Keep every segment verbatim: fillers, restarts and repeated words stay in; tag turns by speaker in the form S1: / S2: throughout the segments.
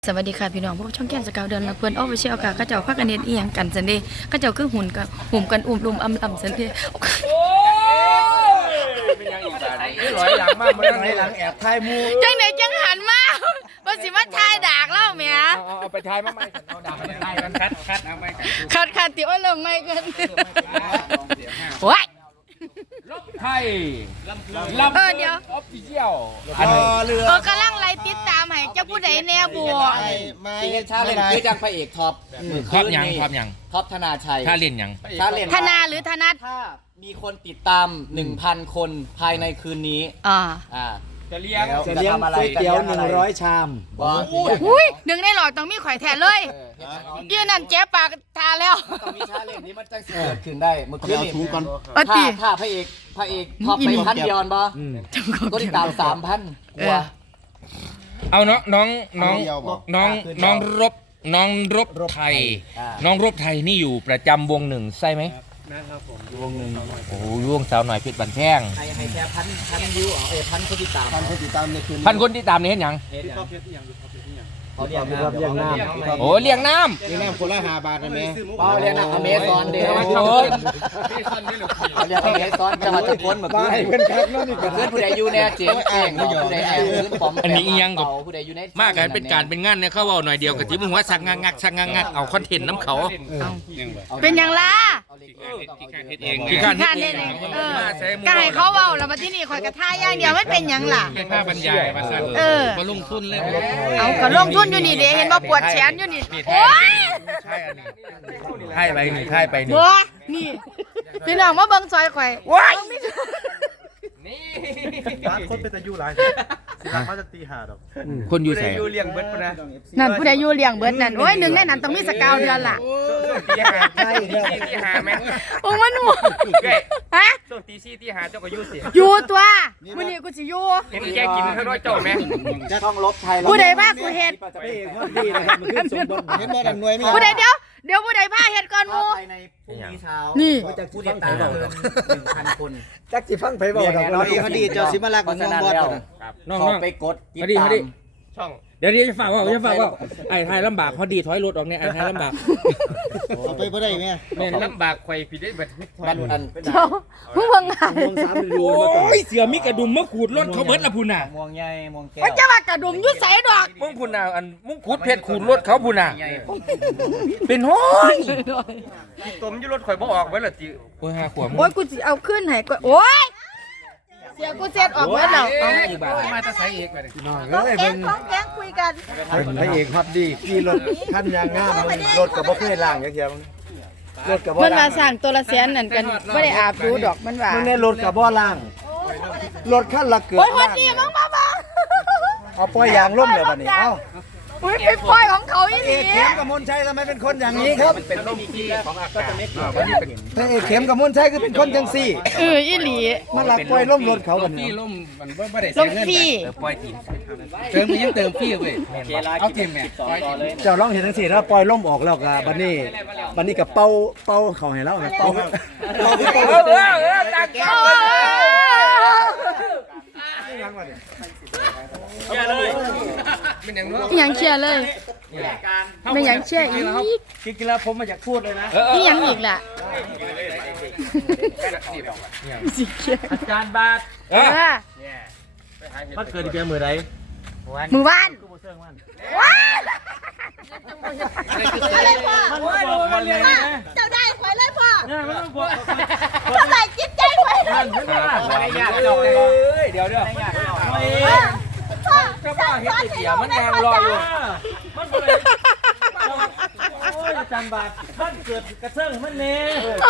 S1: สวัสดีค่ะพี่น้องพวกช่องแก้มสกาวเดินละเพื่อนออฟฟิเชียลค่ะข้าเจ้าพากันเนียนอีหยังกันสันเดย์ข้าเจ้าคือหุ่นกันหุ่มกันอุ่มลุมอำลำสันเดย์
S2: โอ้ยเป็นยังอีกแบบนี้ร้อยหลังมากมันร้อยหลังแอบทายมู
S1: จังไหนจังหันมาว่าสิมาทายดากเล่าเมีย
S2: เอาเอาไปทายมาไม่เอาดากไปทายกันคัดคัดเอาไป
S1: คัดคัดติว่าเริ่มไม่กันโอ้ย
S2: ลบไทยลำ
S1: เออเดี๋ยว
S2: ออฟฟิเชียล
S1: อันนี้เออกำลังไล่ติดตามให้เจ้าผู้ใดแน่บัว
S3: ไม่ชาเล่นคือจังพระเอกท็อป
S4: ท็อปยังท็อปยัง
S3: ท็อปธนาชัย
S4: ถ้าเล่นยัง
S3: ชาเล่น
S1: ธนาหรือธนัท
S3: ถ้ามีคนติดตาม หนึ่งพัน คนภายในคืนนี้
S1: อ่า
S3: อ่า
S2: จะเลี้ยง
S5: จะเลี้ยงก๋วยเตี๋ยวหนึ่งร้อยชาม
S1: อุ้ยหนึ่งในหลอดต้องมีข่อยแทนเลยยืนนั่นแจ๊ปากทาแล้ว
S3: ต้องมีชาเล่นนี้มันจังสิเกิดขึ้นได้เมื่อคืนนี้
S1: ถ้า
S3: ถ้าพระเอกพระเอกท็อปไปพันยอนบ่ก็ติดตามสามพันกลัว
S4: เอาน้องน้องน้องน้องน้องรบน้องรบไทยน้องรบไทยนี่อยู่ประจำวงหนึ่งใช่ไหม
S5: นะครับผม
S4: วงหนึ่งโอ้ยวงสาวหน่อยเพชรบันแท่ง
S3: ให้ให้แค่พันพันวิวเอาเอพันคนติดตาม
S5: พันคนติดตามในคืน
S4: พันคนที่ตามนี่เห็นยัง
S3: เขาเรียกน้ำเรียกน้ำ
S4: โอ้เลี้ยงน้ำ
S5: เลี้ยงน้ำคนละห้าบาทนะแม่
S3: ป้าเรียกน้ำอเมซอนเดียวเขาเรียกอเมซอนจังหวัดทุกคนเหมือนกัน
S5: เพื่อนครับนั่นนี่
S3: เพื่อนผู้ใดอยู่ในเจียงเองผู้ใดแอบพื้นปอม
S4: อันนี้อียังกับมากกันเป็นการเป็นงานเนี่ยเขาเอาหน่อยเดียวกับที่มึงว่าสักงักงักสักงักงักเอาคอนเทนต์น้ำเขา
S1: เป็นอย่างล่ะ
S4: ที่การเฮ็ดเอง
S1: เออกายเขาเว้าแล้วมาที่นี่ข่อยกระท่ายอย่างเดียวไม่เป็นอย่างล่ะ
S4: เป็นภาพบรรยายมาสั่น
S1: เออ
S4: ก็ลงทุนเลย
S1: เอาก็ลงทุนอยู่นี่เด้เห็นว่าปวดแขนอยู่นี่โอ้ย
S4: ใช่อันนี้ใช่ไปนี่ใช่ไปนี่
S1: บัวนี่พี่น้องมาเบิ่งซอยข่อยว้าย
S4: นี่
S5: ร้านคนเป็นตะยูหลายสิร้านเขาจะตีหาดอก
S4: คนอยู่แสน
S2: อยู่เลี้ยงเบิดนะ
S1: นั่นผู้ใดอยู่เลี้ยงเบิดนั่นโอ้ยหนึ่งในนั้นต้องมีสกาวเดือนล่ะ
S2: ตีหาใช่ตีหาแม่
S1: โอ้มันหัวฮะ
S2: ช่วงตีสี่ตีหาเจ้าก็อยู่สิ
S1: อยู่ตัวมื้อนี้กูสิอยู่
S2: เห็นแกกินข้าวด้วยเจ้าแม่
S3: จะต้องลบไทย
S1: ผู้ใดพากูเฮ็ด
S5: ดีนะครับมันขึ้นสมบูรณ์เห็นบ่ดังหน่วยมั้ย
S1: ผู้ใดเดี๋ยวเดี๋ยวผู้ใดพาเฮ็ดก่อนหมู่
S3: ในพรุ่งนี้เช้า
S1: นี่
S3: จะผู้ติดตาม หนึ่งพัน คน
S5: จักสิฟังไผบ่ดอกเรา
S3: พอดีเจ้าสิมาลักม่วงบอด
S4: น้อง
S3: ๆไปกด
S4: ติดตามช่องเดี๋ยวนี้จะฝากว่าจะฝากว่าไอ้ไทยลำบากพอดีถอยรถออกเนี่ยไอ้ไทยลำบาก
S5: เอาไปบ่ได้แม่
S4: แม่
S2: ลำบากไข่ผิดได้บัด
S3: บัดอัน
S1: เจ้ามึงว่าไง
S5: ม่วงสามฤดูมา
S4: โอ้ยเสือมีกระดุมมะขูดรถเขาเบิดละพุ่นน่ะ
S3: ม่วงใหญ่ม่วงแก้ว
S1: ว่าจะว่ากระดุมอยู่ไสดอก
S4: มึงพุ่นน่ะอันมึงขูดเพชรขูดรถเขาพุ่นน่ะเป็นห้อย
S2: ต้มอยู่รถข่อยบ่ออกไว้ละจิ
S4: โอ้ยห้าขวบ
S1: โอ้ยกูสิเอาขึ้นให้ก่อนโอ้ยเสียกูเสร็จออกเบิดแล้ว
S4: เอาอีกบาท
S2: มาจะใส่อีกบัดนี้
S5: น้อง
S1: ต้อ
S5: เอ้
S1: ง
S5: ย
S1: แก๊
S5: เบิ่
S1: ง
S5: ง
S1: ของแก๊งคุยกัน
S5: พระเอกฮอตดีขี่รถคันยางงามรถก็บ่เคยล้างจักเที่ยรถก็บ่
S1: มันมาสร้างตัวละแสนนั่นกันบ่ได้อาบดูดอกมันว่า
S5: มันในรถก็บ่ล้างรถคันละเกือบ
S1: โอ้ยคนนี้มึงมาบ่
S5: เอาปล่อยยางล้มเลยบัดนี้เอ้า
S1: อุ้ยเป็นปล่อยของเขาอีหลี
S5: เข็มกับมนชัยทำไมเป็นคนอย่างนี้ครับ
S2: มันเป็นลมที่ของอากาศ
S5: พระเอกเข็มกับมนชัยคือเป็นคนจังซี่
S1: เอออีหลี
S5: มาลักปล่อยล้มรถเขาบัดนี้
S4: ล่มมันบ่ได้เสียเงินปล่อยทีเติมยังเติมฟรีเว้ยเอาทีมแม่
S5: เจ้าลองเห็นจังซี่ถ้าปล่อยล้มออกแล้วก็บัดนี้บัดนี้ก็เป่าเป่าเขาให้แล้วเป่าเป่า
S4: เออเออตาแก้วเชียร์เลยเป็นอย่างนู้น
S1: ยังเชียร์เลยไม่ยังเชียร์อีก
S5: กินแล้วผมมาจากพูดเลยนะ
S1: นี่ยังอีกล่ะ
S5: อาจารย์บาท
S1: เออ
S5: มันเกิดที่มือใด
S1: มือบ้านว้าอะไรพ่อเจ้าได้ควายเลยพ่อเท่าไหร่จิตใจควาย
S4: เดี๋ยวเดี๋ยวก็บ้าเฮ็ดเสียมันแรงรออยู่
S5: มันเลยโอ้ยอาจารย์บาทท่านเกิดกระเซิงมันเน่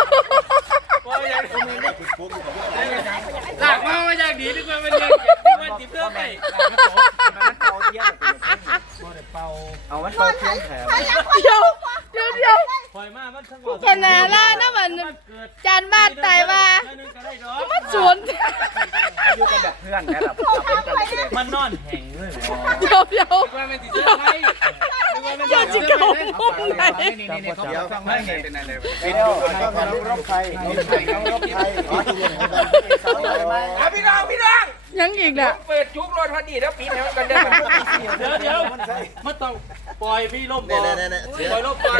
S4: หลักมามาจากดีดีกว่ามันเลยมันติดเพื่อไป
S5: มันเป่าเทียนเป่าเอามันเป่าเทียนแถม
S1: เดี๋ยวเดี๋ยวเดี๋ยว
S5: ปล่อยมามันทั้งหมด
S1: ขนาดล่ะนะมันจานบ้านตายมามันสวน
S2: อยู่กันแบบเพื่อนนะแบบ
S5: มันนอนแห้งเลย
S1: เดี๋ยวเดี๋ยวเดี๋ยวเดี๋ยวจิกเอาพุ่มไหน
S2: เดี๋ยวฟังไม่เห็นเป็นอะไร
S5: วิดีโอน้องรบไทยน้องรบไทย
S2: พี่น้องพี่น้อง
S1: ยังอีกน่ะ
S4: เปิดจุกรถพอดีแล้วปีนแล้วกันเดิน
S2: เดี๋ยวเดี๋ยวมันต้องปล่อยพี่ล่มก่อนปล่อยล่มก่อน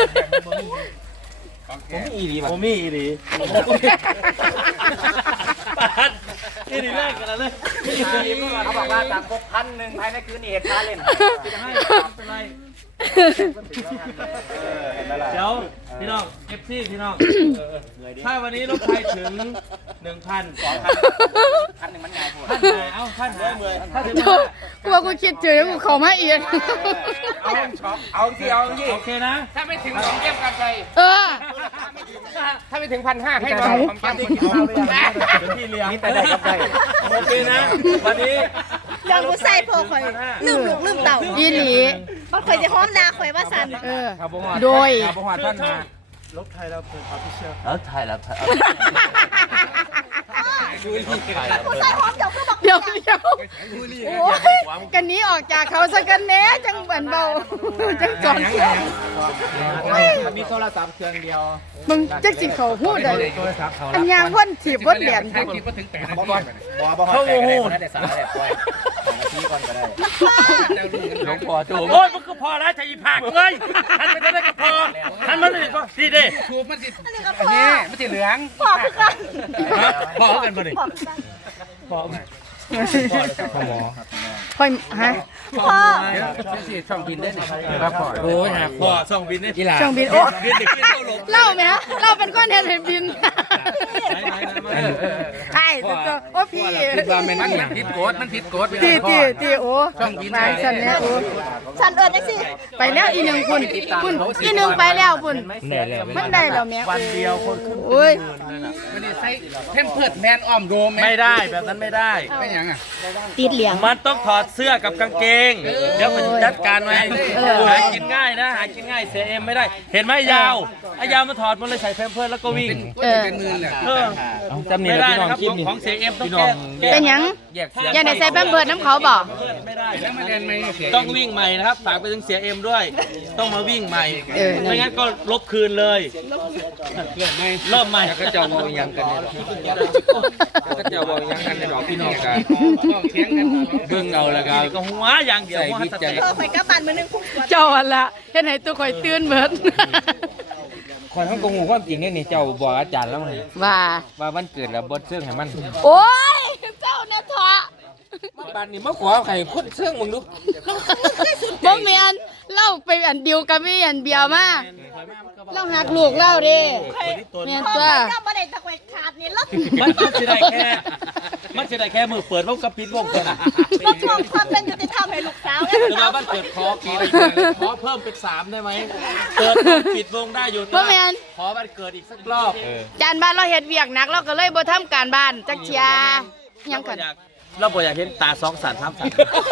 S4: ผมอีดี
S2: ผมมีอีดีปานอีดีแรกกันเลย
S3: เขาบอกว่าสามครบพันหนึ่งภายในคืนนี้เหตุการณ์เล่น
S2: ให้เป็นไรเดี๋ยวพี่น้องเอฟซีพี่น้องถ้าวันนี้รถไฟถึงหนึ่งพันสองพัน
S3: พันหนึ่งมันง่ายพอ
S2: พันไหนเอ้าพันหาถ้าถึง
S1: เดี๋ยวกูว่ากูคิดถึงกูเข้ามาอีก
S4: เอาเอาสิเอาสิ
S2: โอเคนะ
S4: ถ้าไม่ถึงสองเกมกันใจ
S1: เออ
S4: ถ้าไม่ถึงพันห้าให้น้องผมแก้มที่กินข้าวไปยัง
S2: พี่เลี้ยง
S3: นี่แต่ได้กับได้
S2: โอเคนะวันนี้
S6: ลองกูใส่พอข่อยลืมลูกลืมเต่า
S1: อีหลี
S6: มันข่อยจะห้อมนาข่อยว่าสัน
S1: เออ
S4: ครับผมว่า
S1: โดย
S4: ครับผมว่าท่านมา
S5: รถไทยเราเป็นออฟฟิเชียล
S3: เออใช่แล้ว
S6: กูใส่ห้อมเจ้าก็บอก
S1: เดี๋ยวเดี๋ยวโอ้ยกันนี้ออกจากเขาสักกันแหน่จังเหมือนเบาจังจอนเสียง
S3: มีโทรศัพท์เครื่องเดียว
S1: มึงจักสิเขาพูดได้อันยางพ่นถีบพ่นเหรียญ
S4: ถ้าคิดว่าถึงแปดนาทีก่อน
S3: บอบอเขาโมโหได้สาระแบบปล่อยสองนาทีก่อนก็ได้
S4: หลวงพ่อจูบ
S2: โอ้ยมันก็พอแล้วจะอีผักเลยทันไปได้ก็พอทันมันเลยก็ดีเด้
S4: จูบมันสิอันนี้มันสิเหลือง
S6: พอคือกัน
S2: พอกันมาดิ
S6: พอคือกัน
S2: พอ
S1: พ่อยฮะ
S6: พ่อ
S4: สิช่องบินได้นี่ครับพ่อโอ้ยหัก
S2: พอส่งบินเนี่ย
S4: กีฬา
S1: ช่องบินโอ้
S2: บินเด็กกินเข้าลง
S1: เล่าไหมฮะเล่าเป็นก้อนเห็นเป็นบินใช่ตัวตัวโอ้พี่
S4: คิดว่ามันมันผิดกฎมันผิดกฎ
S1: ตีตีตีโอ้นายฉันเนี่ยโอ้
S6: ฉันเอิญจังสิ
S1: ไปแล้วอีหนึ่งคุณคุณอีหนึ่งไปแล้วคุณมันได้แล้วแม่
S2: วันเดียวคนขึ้น
S1: โอ้ย
S4: มันนี่ใส่เทมเพิร์ดแมนอ้อมโดม
S2: ไม่ได้แบบนั้นไม่ได้
S4: ไม่ยังอ่ะ
S1: ติดเหลียง
S2: มันต้องถอดเสื้อกับกางเกง เดี๋ยวมันจัดการไว้
S1: เออ
S2: หากินง่ายนะ หากินง่ายเสียเอ็มไม่ได้ เห็นไหมยาวไอ้ยาวมันถอดมันเลยใส่แพมเพิร์สแล้วก็วิ่ง
S1: เออ
S4: เป็นหมื่นเลย
S2: เออ
S4: จำนี่
S2: ไม่
S4: แหละ
S2: ได้
S4: พี่น้อง
S2: นะครับ
S4: คลิปนี่
S2: ของเสียเอ็มต้องแก้แก้
S1: เป็นหยัง
S4: แยกเสียง
S1: อยังได้ใส่แป้งเบิร์ดน้ำเขาบอก
S2: ไม่ได้
S4: แล้วมาเรียนไม่เสีย
S2: ต้องวิ่งใหม่นะครับ ฝากไปถึงเสียเอ็มด้วย ต้องมาวิ่งใหม่
S1: เออนั่น
S2: ไม่งั้นก็ลบคืนเลย เริ่มใหม่
S4: ก็จะเอายังกันเนี่ยก็จะเอายังกันในดอกพี่น้องกันเบิ่งเอาละกัน
S2: ก็หัวอย่างเดียว
S4: ใส่
S2: หัว
S4: วิ
S2: ส
S4: จัย
S2: ติ
S6: เออข่อยกลับบ้านมื้อนึงพุ่งสวน
S1: เจ้าอันละเห็นไหนตัวข่อยตื่นเบิด
S4: คอยห้องกงหูความจริงเนี่ยนี่เจ้าบอกอาจารย์แล้วไง
S1: ว่า
S4: ว่าวันเกิดแล้วบดเสื้อให้มัน
S1: โอ้ยเจ้าเนี่ยทอะ
S4: บ้านนี้มาขอไข่คนเสื้อมึงดู
S1: บ่แม่นเล่าไปอันเดียวกับมีอันเบียวมาเล่าหักลูกเล่าเด้แม่น
S6: พ่อ
S1: ตัว
S6: ข่อยกลับบ่ได้ตะข่อยขาดนี่ลด
S2: มันมันจะได้แค่ มันจะได้แค่มือเปิดวงกับปิดวงกัน
S6: ลดทวงความเป็นยุติธรรมให้ลูกสาว
S2: คือว่าบ้านเปิดขอปีละขอเพิ่มเป็นสามได้ไหมเปิดวงปิดวงได้อยู่
S1: บ่แม่น
S2: ขอบ้านเกิดอีกสักรอบ
S1: จานบ้านเราเฮ็ดเวียกหนักเราก็เลยบ่ทำการบ้านจักเที่ยยังกัน
S2: เราบ่อยากเห็นตาสองสันทับสัน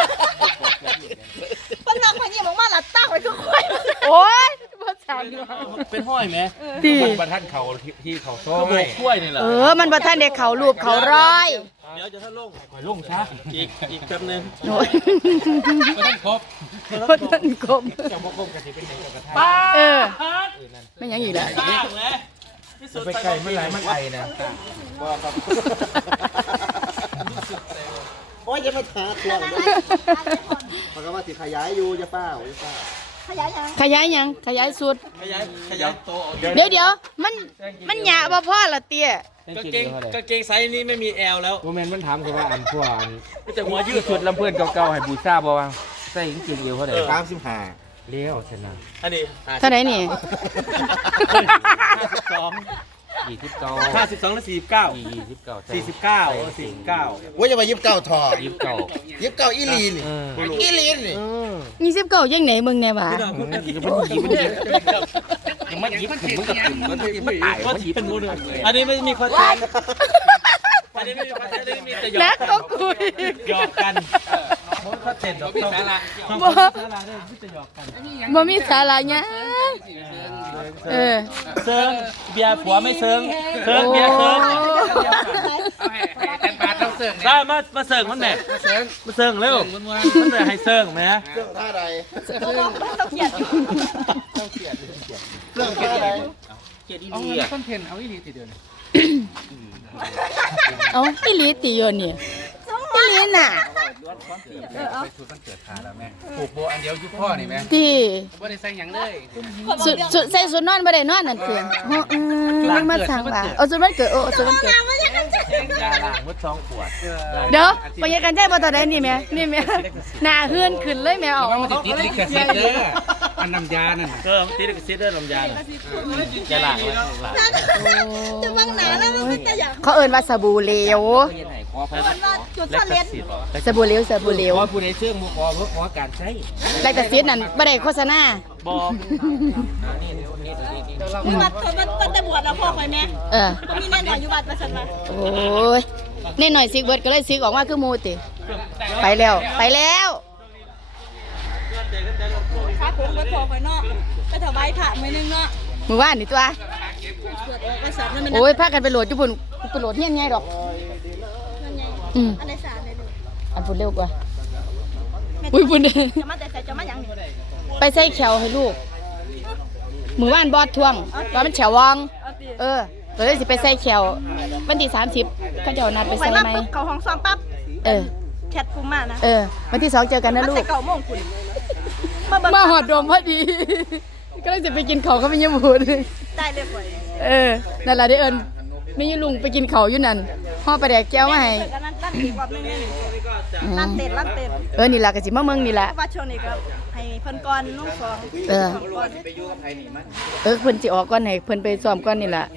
S6: เพิ่นว่าข่อยยิ้มออกมาแล้วตาข่อยคือข่อย
S1: โอ้ยบ่สานอยู่
S2: เป็นห้อยไหม
S1: ติ
S4: ประท่านเขาที่เขาซ้อ
S2: ก็โบ
S4: ย
S2: กถ้วยนี่แหละ
S1: เออมันบ่ทันได้เข้ารูปเขาร้อย
S2: เดี๋ยวจะท่านลง
S4: คอยลุ่งช้า
S2: อีกอีกแป๊บนึง
S1: โอ้ย
S4: ก็ต้องครบ
S1: บ่ทันกลม
S4: เจ้าบกคมกันที่เป็นไหนกับกระทะ
S2: ป้า
S1: เออ
S2: ฮัท
S1: ไม่ยังอีกแล้ว
S2: ป้าเลยที่สุด
S4: ไปไกลเมื่อไรมันไอนะ
S5: โอ้ยจะมาถาทวงมันก็ว่าสิขยายอยู่จะเปล่าจะเปล่า
S6: ขยายยัง
S1: ขยายหยังขยายสุด
S2: ขยายขยายโตออก
S1: เดี๋ยวเดี๋ยวมันมันหยาบ่พอละเตี้ย
S2: กางเกงกางเกงไซส์นี้ไม่มีแอลแล้ว
S4: โมเมนต์มันถามคือว่าอันพวกอัน
S2: มีแต่หัวยืด
S4: ชุดลำเพื่อนเก่าๆให้บูชาบ่ว่าใส่จริงๆอยู่เท่าไหร่
S5: สามสิบห้า
S4: เลี้ยวชนะ
S2: อันนี้
S1: เท่าไหร่นี่
S2: ห้าสิบสอง
S4: ยี่สิบเก้า
S2: ห้าสิบสองและสี่สิบเก้า
S4: ยี่สิบเก้า
S2: สี่สิบเก้าสี่สิบเก้า
S5: ว่าจะมายิบเก้าทอ
S4: ยี่สิบเก้า
S5: ยิบเก้าอีลีนี่
S4: เออ
S5: อีลีนี่
S1: ยี่สิบเก้ายังไหนมึงเนี่ยหวะ
S2: พี่น้องพูดกัน
S4: มันหยิบมันหยิบยังไม่หยิบถึงมันก็ถึงมันมันตาย
S2: ว่า
S4: มันห
S2: ถี
S4: ยิบ
S2: เป็นมูลอันนี้ไม่มีคอนเทนต์อันนี้ไม่มีคอนเทนต์อันนี้มีแต่หยอ
S1: แล้
S2: ก
S1: ว
S2: กัน
S1: ก็คุย
S2: หยอกกันโม้คอนเทนต์ดอกต้องต้อง
S1: บ่
S2: สาระด้วยมีแต่หยอกกัน
S1: บ่มีสาระหยังเออ
S2: เซิงเบียร์ผัวไม่เซิงเซิงเบียร์เซิง
S4: เอาให้ให้แต่ปาดต้องเสิร์ฟ
S2: ได้มามาเซิงมันแหม่มาเซิงมาเซิงเร็วมันเลยให้เซิงไหม
S5: เครื่องท่าใด
S6: ต้องเกียดอยู่
S5: เครื่องท่าใด
S4: เอาคอนเทนต์เอาอีหลีติเดียวนี่
S1: เอ้าอีหลีติโยนนี่อีอีหลีน่ะ
S3: ผูกโบอันเดียวยุพ่อนี่ไหม
S1: ที่
S3: ว่าได้ใส่หยังเลย
S1: สุดสุดใส่สุดนอนบ่ได้นอนนั่นคือเฮาอืมมาสั่งว่าเอาสุดวันเกิดโอ้สุดวันเกิด
S2: ยาล้างมดสองขวด
S1: เดี๋ยวไปยังกันใจบ่ตอนใดนี่แม่นี่แม่หน้าเฮือนขึ้นเลยแม่เอา
S3: ว่ามันติดลิขสิทธิ์เด้ออันน้ำยานั่น
S2: เออตีได้กระซิบได้ลมยาอย่าล้างไว้ล้าง
S6: จะบังหนาแล้วมันเป็นตะหยาง
S1: เขาเอิ้นว่าสบู่เหลว
S6: คนว่าจุด
S2: และ
S6: ซ่อน
S2: ก
S6: เล
S2: ระ
S6: น
S2: ซิบ
S1: สบู่เหลวสบู่เหลว
S3: ขอผู้ใดเชื่องบ่ขอเพื่อขอการใช้
S1: แล้วก็เสียนั่นบ่ได้โฆษณา
S2: บอก
S6: มีวัดคนวัดวัดแต่บวชแล้วพ่อคอยแม่
S1: เออ
S6: ก็มีแน่นอนอยู่วัดประสันมา
S1: โอ้ยนี่หน่อยสิเบิดก็เลยสิออกมาคือหมูติไปแล้วไปแล้ว
S6: ค้าโค้งวัดพ่อคอยเนาะไปถวายพระมื้อนึงเนาะ
S1: มื้อวานนี่ตัว
S6: สวดออกประสันนั่นมัน
S1: โอ้ยพากันไปโหลดญี่ปุ่นไปโหลดเฮียนไงดอก
S6: นั่นไง
S1: อืม
S6: อันไหนสารเลยลูก
S1: อันพุ่นเร็วกว่าอุ้ยพุ่น
S6: จะมาแต่ใส่จะมาหยังนี่
S1: ไปใส่แขวให้ลูกมื้อวานบอดทวงว่ามันแฉววอง
S6: เอาติ
S1: เออก็เลยสิไปใส่แขววันที่สามสิบเขาจะเอานัดไป
S6: ไป
S1: ใส่
S6: มา
S1: ไหม
S6: ปุ๊บเข้าห้องซ้อมปั๊บ
S1: เออ
S6: แชทกูมานะ
S1: เออวันที่สองเจอกันนะ
S6: มา
S1: ลู
S6: แต่
S1: ก
S6: เก่าโมงคุณมาเบิ่ง
S1: มาหอดดวงพอดี ก็เลยจะไปกินเขาวเขาไม่ยมูด
S6: ได้เลยป่อย
S1: เออนั่นแหละได้เอิญไม่ยลุงไปกินเขาวอยู่นั่นห่อปลาแดกแก้วมาให้
S6: เพิ่นก็นั่นตั้งอีกรอบนึงนี่
S1: อืม
S6: ลั่นเต้นลั่นเต้น
S1: เออนี่ล่ะก็สิมาเมืองนี่แหละ
S6: เพราะว่าช่วงนี้ก็ให้เพิ่นก่อนนุ่งสอง
S1: เออ
S6: ก่อน
S1: เออเพิ่นสิออกก่อนให้เพิ่นไปซ้อมก่อนนี่ล่ะ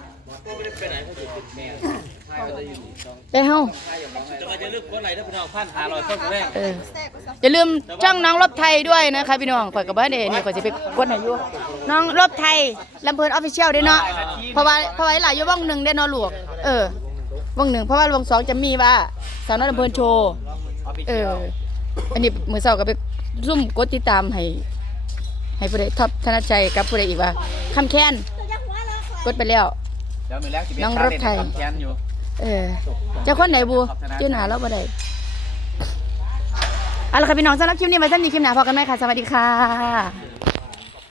S1: ไปเฮา
S2: จะมาจะลึกคนไหนถ้าพี่น้องพันหาลอยต้นแรก
S1: เอออย่าลืมช่องน้องรบไทยด้วยนะคะพี่น้องข่อยกับบ้านเดนี่ข่อยสิไปกดให้อยู่น้องรบไทยลำเพิ่นออฟฟิเชียลด้วยเนาะเพราะว่าเพราะว่าหลายอยู่วงหนึงได้เนาะลูกเออวงหนึ่งเพราะว่าวงสองจะมีว่าสาวน้อยลำเพิ่นโชว์เอออันนี้มื้อเช้าก็ไปซุ่มกดติดตามให้ให้ผู้ใดท็อปธนชัยกับผู้ใดอีกว่าคำแค้นกดไปแล้ว
S3: เดี๋ยวมือแรกสิเป็น
S1: น้องรถไทย
S3: แกนอยู่
S1: เออเจ้าคนไหนบูเจ้าหนาแล้วบ่ได้เอาละค่ะพี่น้องสำหรับคลิปนี้ไว้ท่านนี้คลิปหน้าพอกันไหมค่ะสวัสดีค่ะ